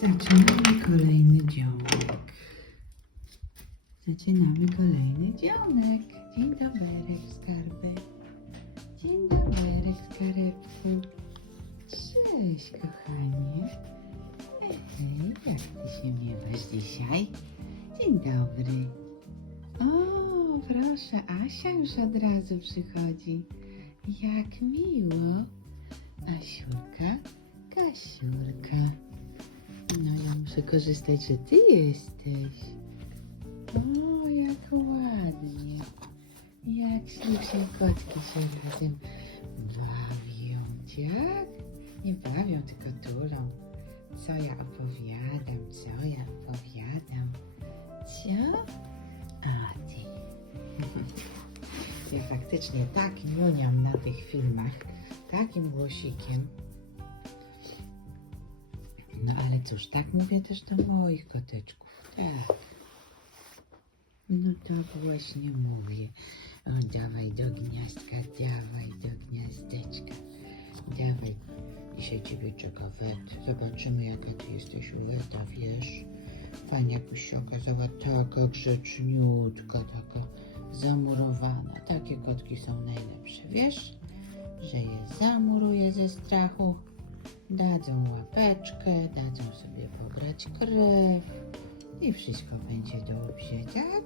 Zaczynamy kolejny dzionek. Zaczynamy kolejny dzionek. Dzień dobry, skarby. Dzień dobry, skarbku. Cześć, kochanie. Hej, jak ty się miewasz dzisiaj? Dzień dobry. O, proszę, Asia już od razu przychodzi. Jak miło. Asiurka, Kasiurka. No ja muszę korzystać, że ty jesteś. O, jak ładnie. Jak ślicznie kotki się razem bawią, tak? Nie bawią, tylko tulą. Co ja opowiadam, co ja opowiadam. Co? A ty. Ja faktycznie tak niuniam na tych filmach, takim głosikiem. No ale cóż, tak mówię też do moich koteczków. Tak. No tak właśnie mówię. O, dawaj do gniazdka, dawaj do gniazdeczka. Dawaj. Dzisiaj ciebie czeka wet. Zobaczymy jaka ty jesteś u weta, wiesz? Fajnie jakbyś się okazała taka grzeczniutka, taka zamurowana. Takie kotki są najlepsze, wiesz? Że je zamuruje ze strachu, dadzą łapeczkę, dadzą sobie pobrać krew i wszystko będzie dobrze, tak?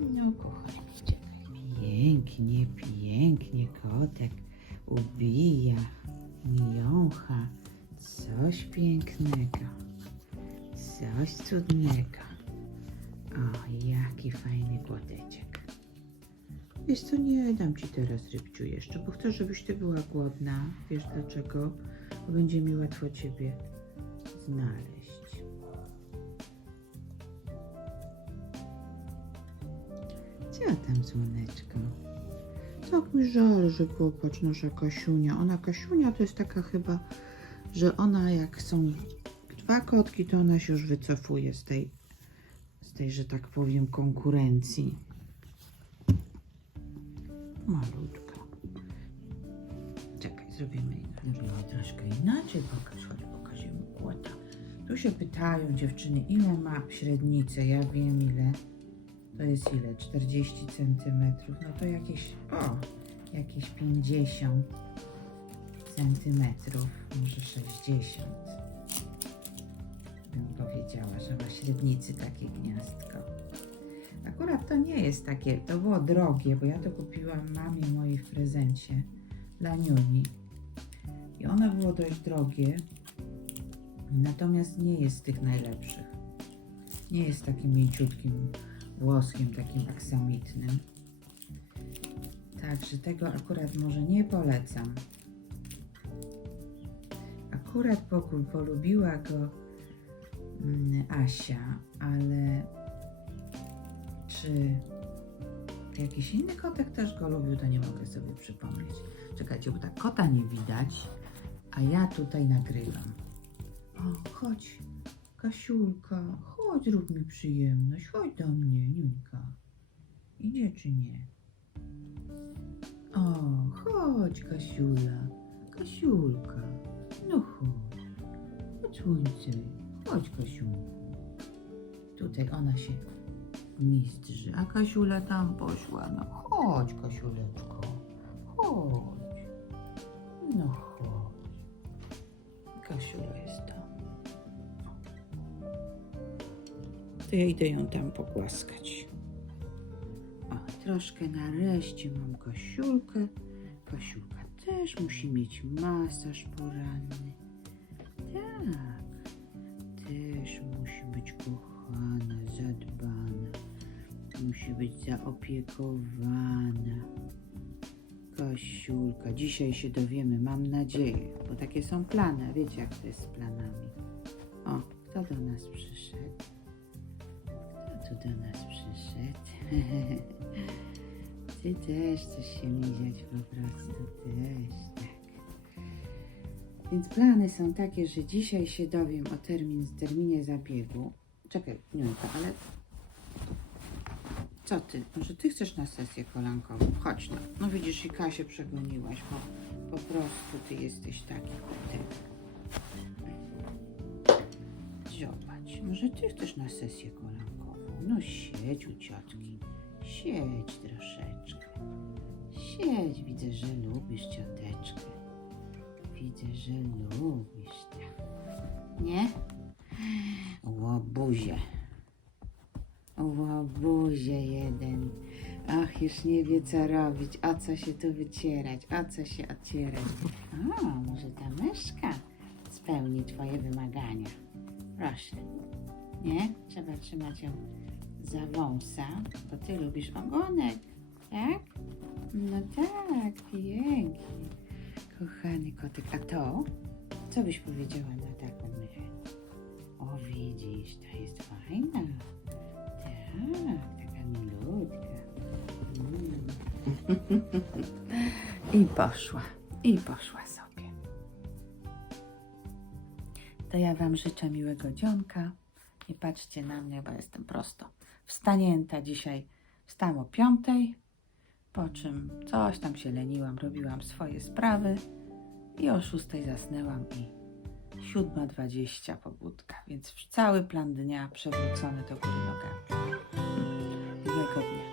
No kochani. Pięknie, pięknie kotek ubija, jącha. Coś pięknego, coś cudnego. O, jaki fajny kłodeczek. Wiesz co, nie dam ci teraz rybciu jeszcze, bo chcę, żebyś ty była głodna. Wiesz dlaczego? Bo będzie mi łatwo ciebie znaleźć. Co tam, słoneczko? Tak mi żal, że popatrz, nasza Kasiunia. Ona, Kasiunia to jest taka chyba, że ona jak są dwa kotki, to ona się już wycofuje z tej, z tej, że tak powiem, konkurencji. Malutka. Zrobimy inaczej. Zrobimy troszkę inaczej. Pokaż, chodź, pokażemy kłota. Tu się pytają dziewczyny, ile ma średnicę. Ja wiem ile. To jest ile? 40 centymetrów. No to jakieś, o, jakieś 50 centymetrów, może 60. Bym powiedziała, że ma średnicy takie gniazdko. Akurat to nie jest takie, to było drogie, bo ja to kupiłam mamie mojej w prezencie dla Niuni. I ono było dość drogie, natomiast nie jest z tych najlepszych. Nie jest takim mięciutkim włoskiem, takim aksamitnym. Także tego akurat może nie polecam. Akurat pokój polubiła go mm, Asia, ale czy jakiś inny kotek też go lubił, to nie mogę sobie przypomnieć. Czekajcie, bo tak kota nie widać, a ja tutaj nagrywam. O, chodź, Kasiulka, chodź, rób mi przyjemność, chodź do mnie, Niunka. Idzie czy nie? O, chodź, Kasiula, Kasiulka, no chodź, chodź, słońce, chodź, Kasiulku. Tutaj ona się gnizdrzy, a Kasiula tam poszła, no chodź, Kasiuleczko, chodź, no chodź. To ja idę ją tam pogłaskać. O, troszkę nareszcie mam Kasiulkę. Kasiulka też musi mieć masaż poranny. Tak, też musi być kochana, zadbana. Musi być zaopiekowana. Kasiulka, dzisiaj się dowiemy, mam nadzieję, bo takie są plany, wiecie jak to jest z planami. O, kto do nas przyszedł? Tu do nas przyszedł? Ty też chcesz się miziać po prostu, też, tak. Więc plany są takie, że dzisiaj się dowiem o termin, terminie zabiegu. Czekaj, Niunka, ale co ty? Może ty chcesz na sesję kolankową? Chodź no. No widzisz, i Kasię przegoniłaś, bo po prostu ty jesteś taki kotek. zobacz, może ty chcesz na sesję kolankową? No siedź u ciotki, siedź troszeczkę. Siedź, widzę, że lubisz cioteczkę. Widzę, że lubisz tak. Nie? Łobuzie. Łobuzie jeden. Ach, już nie wie co robić, o co się tu wycierać, o co się ocierać. O, może ta myszka spełni twoje wymagania. Proszę. Nie? Trzeba trzymać ją za wąsa, bo ty lubisz ogonek, tak? No tak, pięknie. Kochany kotek, a to? Co byś powiedziała na taką myszę? O, widzisz, ta jest fajna. Tak, taka milutka. Mm. I poszła, i poszła sobie. To ja Wam życzę miłego dzionka. Nie patrzcie na mnie, bo jestem prosto wstanięta dzisiaj. Wstałam o piątej, po czym coś tam się leniłam, robiłam swoje sprawy i o szóstej zasnęłam i 7.20 pobudka, więc cały plan dnia przewrócony do góry nogami. Miłego dnia.